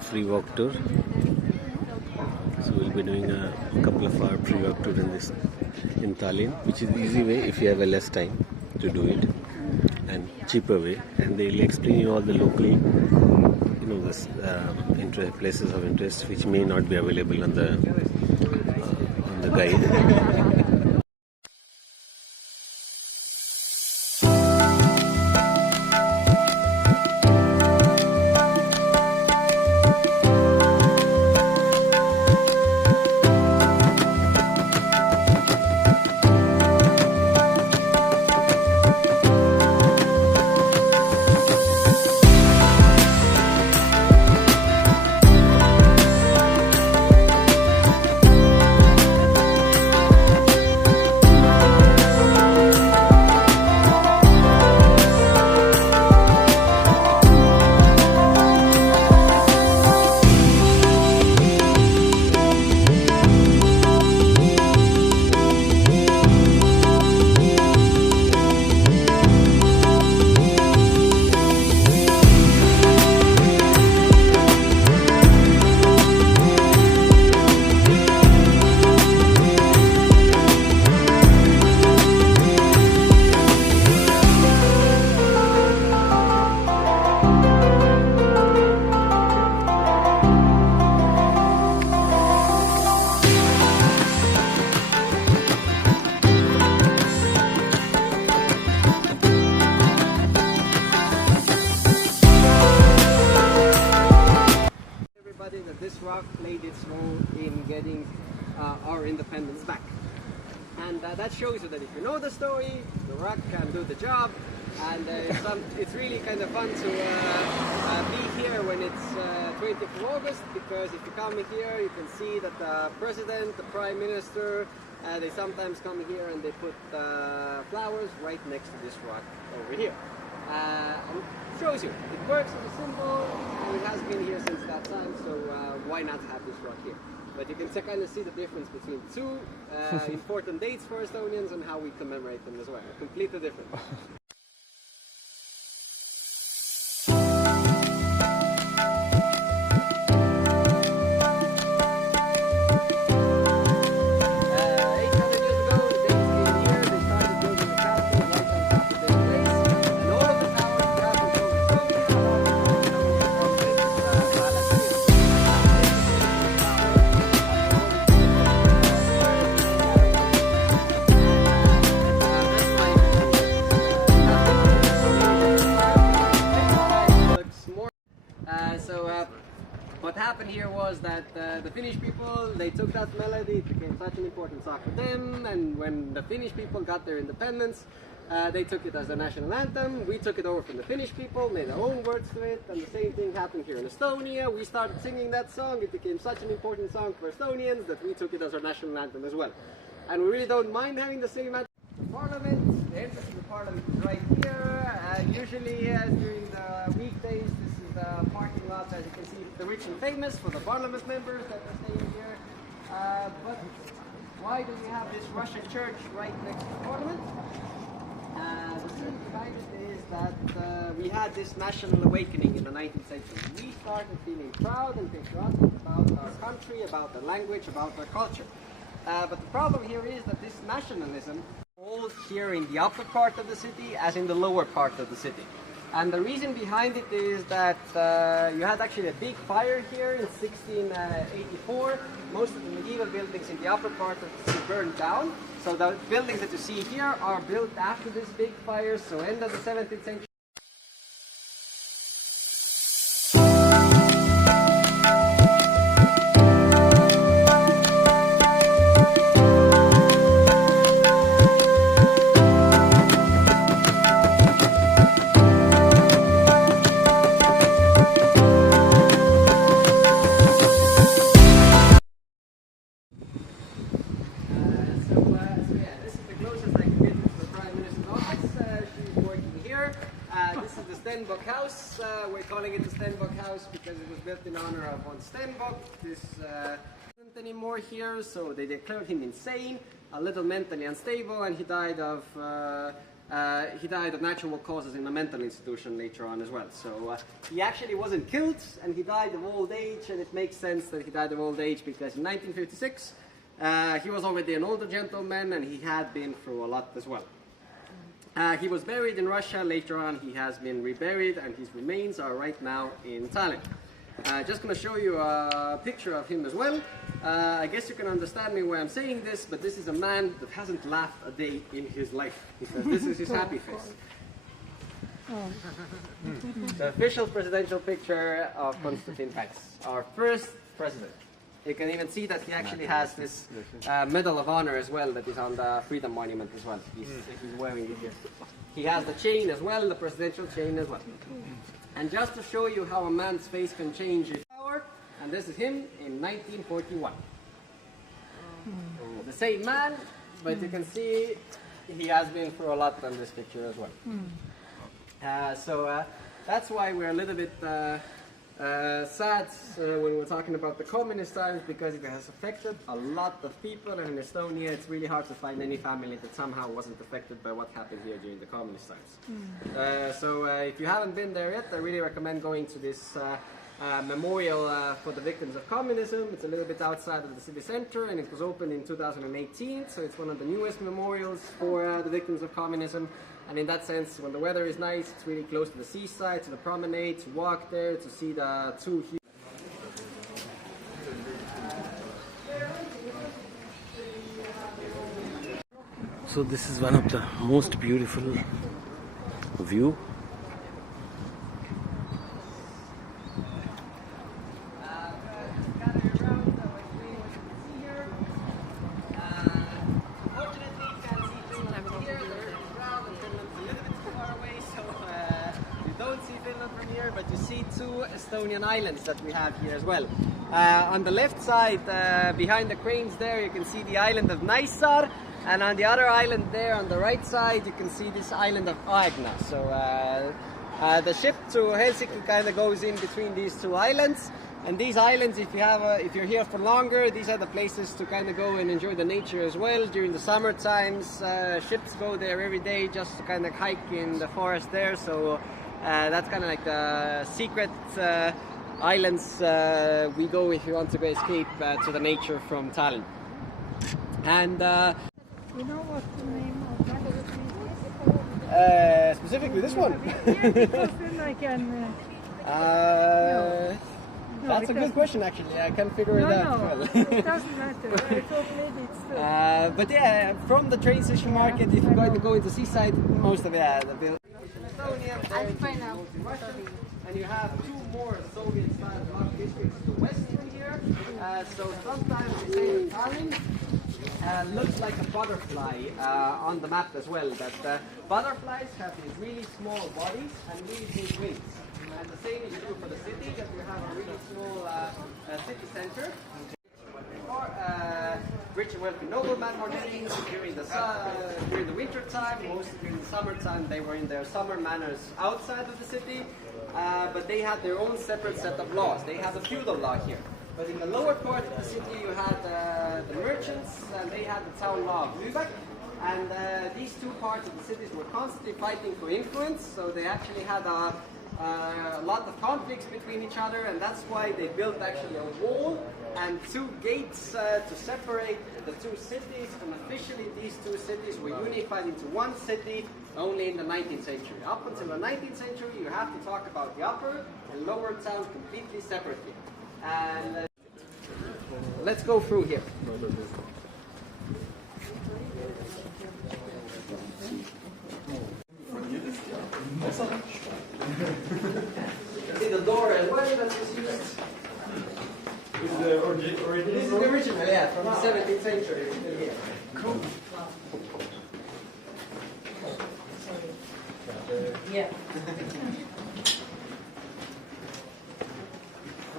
the free walk tour. So we'll be doing a couple of hour free walk tour in Tallinn, which is easy way if you have a less time to do it, and cheaper way. And they'll explain you all the local, this places of interest which may not be available on the guide. Played its role in getting our independence back, and that shows you that if you know the story, the rock can do the job. And it's really kind of fun to be here when it's 20th of August, because if you come here you can see that the president, the prime minister, they sometimes come here and they put flowers right next to this rock over here. And it shows you, it works as a symbol, and it has been here since that time, so why not have this rock here? But you can kind of see the difference between two important dates for Estonians and how we commemorate them as well. Completely different. What happened here was that the Finnish people, they took that melody, it became such an important song for them, and when the Finnish people got their independence, they took it as their national anthem. We took it over from the Finnish people, made our own words to it, and the same thing happened here in Estonia. We started singing that song, it became such an important song for Estonians that we took it as our national anthem as well. And we really don't mind having the same anthem. Parliament, the entrance to the Parliament is right here. Usually during the weekdays, this is the parking lot, as you can see, the rich and famous for the Parliament members that are staying here. But why do we have this Russian church right next to the Parliament? The reason behind it is that we had this national awakening in the 19th century. We started feeling proud and patriotic about our country, about our language, about our culture. But the problem here is that this nationalism both here in the upper part of the city as in the lower part of the city. And the reason behind it is that you had actually a big fire here in 1684. Most of the medieval buildings in the upper part of the city burned down. So the buildings that you see here are built after this big fire, so end of the 17th century. House. We're calling it the Stenbock House because it was built in honor of von Stenbock. This isn't anymore here, so they declared him insane, a little mentally unstable, and he died of he died of natural causes in a mental institution later on as well. So he actually wasn't killed, and he died of old age, and it makes sense that he died of old age because in 1956 he was already an older gentleman, and he had been through a lot as well. He was buried in Russia. Later on he has been reburied, and his remains are right now in Tallinn. Just going to show you a picture of him as well. I guess you can understand me why I'm saying this, but this is a man that hasn't laughed a day in his life, because this is his happy face. The official presidential picture of Konstantin Päts, our first president. You can even see that he actually has this Medal of Honor as well that is on the Freedom Monument as well. He's wearing it here. He has the chain as well, the presidential chain as well. And just to show you how a man's face can change in power, and this is him in 1941. The same man, but you can see he has been through a lot on this picture as well. So that's why we're a little bit sad when we're talking about the communist times, because it has affected a lot of people, and in Estonia it's really hard to find any family that somehow wasn't affected by what happened here during the communist times. So if you haven't been there yet, I really recommend going to this memorial for the victims of communism. It's a little bit outside of the city center, and it was opened in 2018, so it's one of the newest memorials for the victims of communism. And in that sense, when the weather is nice, it's really close to the seaside, to the promenade, to walk there, to see the two huge... So this is one of the most beautiful view. But you see two Estonian islands that we have here as well. On the left side, behind the cranes there, you can see the island of Naissaar, and on the other island there on the right side, you can see this island of Aegna. So the ship to Helsinki kind of goes in between these two islands. And these islands, if you're here for longer, these are the places to kind of go and enjoy the nature as well. During the summer times, ships go there every day just to kind of hike in the forest there. So that's kind of like the secret islands we go if you want to go escape to the nature from Tallinn. And you know what the name of that is? Specifically this one. Yeah, because then I can. That's a good question, actually. I can figure it out. No, it doesn't matter. I thought maybe it's still. But yeah, from the train station market, if you're going to go into seaside, most of it, the building. I'll find out. And you have two more Soviet-style block districts to the west from here. So sometimes they say that Tallinn looks like a butterfly on the map as well. That butterflies have these really small bodies and really big wings. And the same is true for the city, that you have a really small city center. Rich and wealthy noblemen were living during the winter time. Mostly during the summertime, they were in their summer manors outside of the city, but they had their own separate set of laws. They had a feudal law here. But in the lower part of the city, you had the merchants, and they had the town law of Lübeck. And these two parts of the cities were constantly fighting for influence, so they actually had a lot of conflicts between each other, and that's why they built actually a wall and two gates to separate the two cities, and officially these two cities were unified into one city only in the 19th century. Up until the 19th century, you have to talk about the upper and lower town completely separately. And let's go through here. See the door as well that was used. Is the original? This is the original, yeah, from the 17th century. Still here. Cool. Yeah.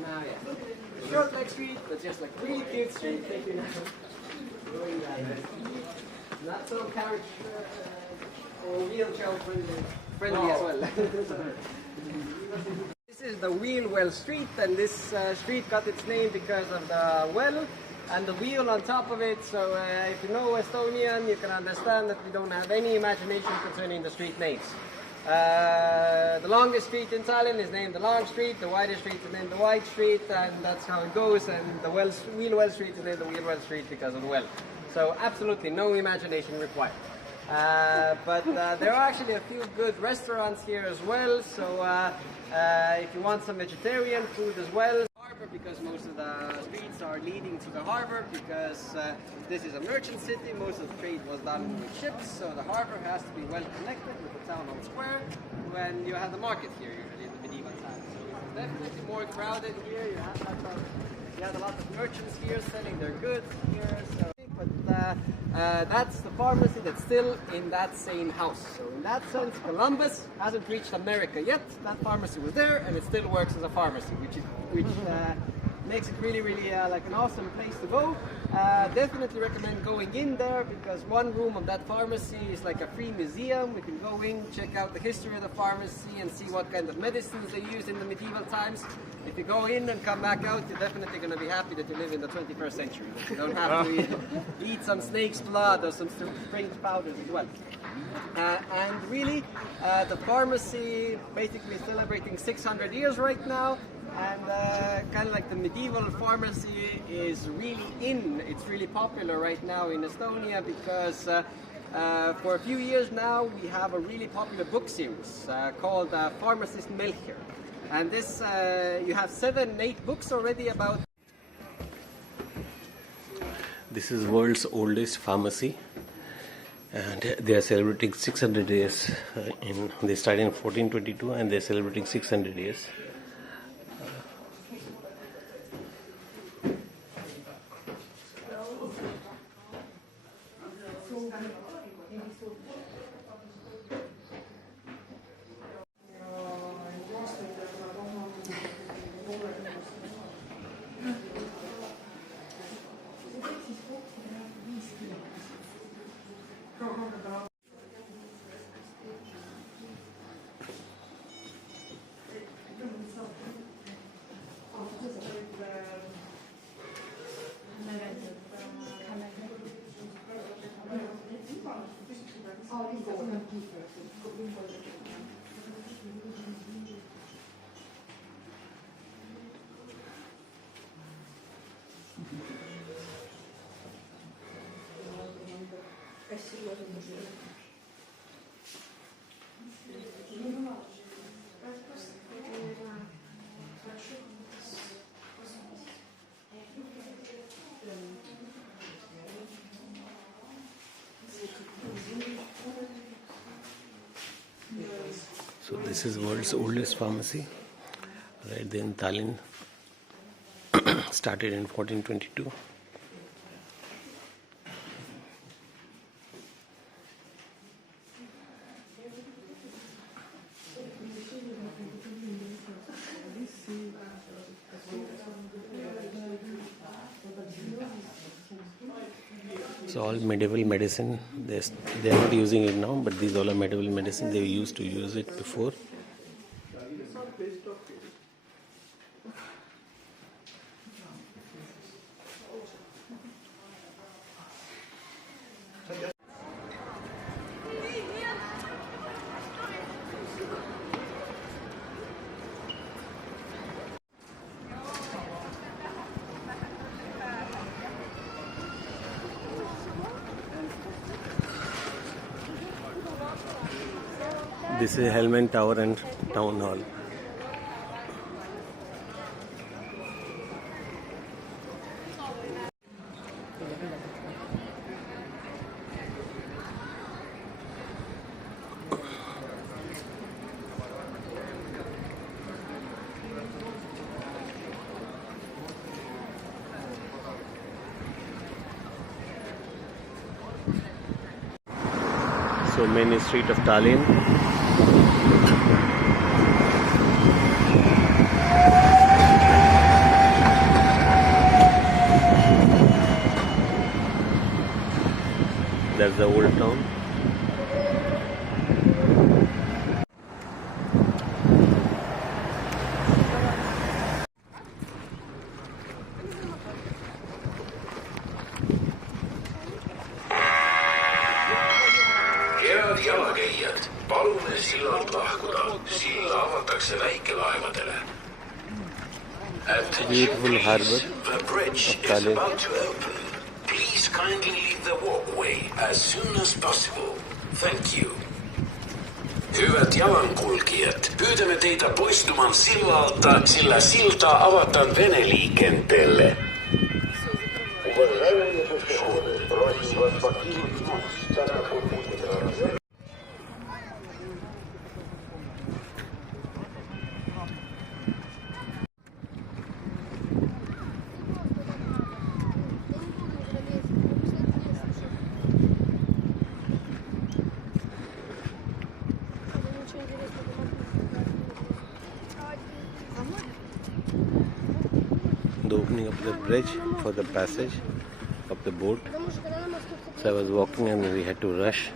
Now, yeah. Short leg street, but just like really cute street. Going not so carriage or wheelchair friendly as well. This is the Wheel Well Street, and this street got its name because of the well and the wheel on top of it. So if you know Estonian, you can understand that we don't have any imagination concerning the street names. The longest street in Tallinn is named the Long Street, the widest street is named the Wide Street, and that's how it goes. And the Wheel Well Street is named the Wheel Well Street because of the well. So absolutely no imagination required. But there are actually a few good restaurants here as well. So if you want some vegetarian food as well, because most of the streets are leading to the harbor, because this is a merchant city. Most of the trade was done with ships, so the harbor has to be well connected with the town hall square when you have the market here usually in the medieval times. So it's definitely more crowded here. You had a lot of merchants here selling their goods here. So, but that's the pharmacy that's still in that same house. So in that sense, Columbus hasn't reached America yet. That pharmacy was there, and it still works as a pharmacy, which makes it really, really like an awesome place to go. Definitely recommend going in there, because one room of that pharmacy is like a free museum. We can go in, check out the history of the pharmacy and see what kind of medicines they used in the medieval times. If you go in and come back out, you're definitely going to be happy that you live in the 21st century. You don't have to eat some snake's blood or some strange powders as well. And really, the pharmacy basically is celebrating 600 years right now. And kind of like the medieval pharmacy is really it's really popular right now in Estonia, because for a few years now we have a really popular book series called Pharmacist Melchior. And this, you have 7-8 books already about. This is world's oldest pharmacy, and they are celebrating 600 years. They started in 1422 and they're celebrating 600 years. So this is world's oldest pharmacy, right there in Tallinn. Started in 1422. So all medieval medicine, they are not using it now, but these all are medieval medicine. They used to use it before. This is Helmet Tower and Town Hall. So main street of Tallinn. That's the old town. sillalt lahkuda, silla avatakse väikelaevadele. Beautiful harbour. The bridge is about to open. Please kindly leave the walkway as soon as possible. Thank you. Hyvät jalankulkijat, pyydämme teitä poistumaan sillalta, sillä silta avataan veneliikenteelle. The opening of the bridge for the passage of the boat. So I was walking and we had to rush.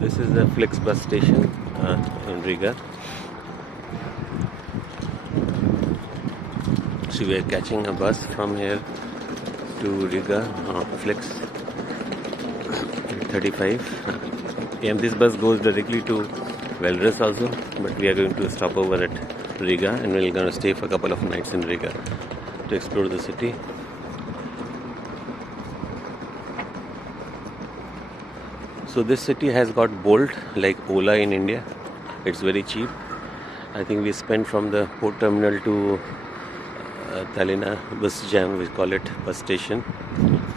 This is the Flix bus station in Riga. So we are catching a bus from here to Riga, Flix 35. And this bus goes directly to Veldres also, but we are going to stop over at Riga and we're going to stay for a couple of nights in Riga to explore the city. So this city has got Bolt like Ola in India. It's very cheap. I think we spent from the port terminal to Tallinn bus jam, we call it bus station,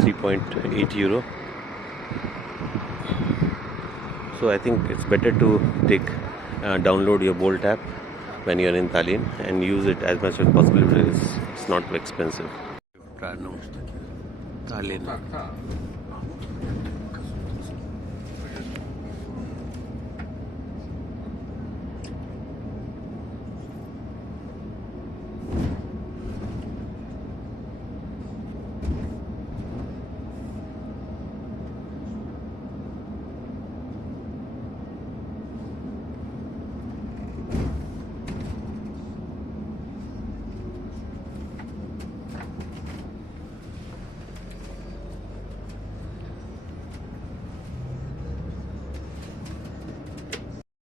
3.8 euro. So I think it's better to download your Bolt app when you're in Tallinn and use it as much as possible. It's not too expensive. Tallinn.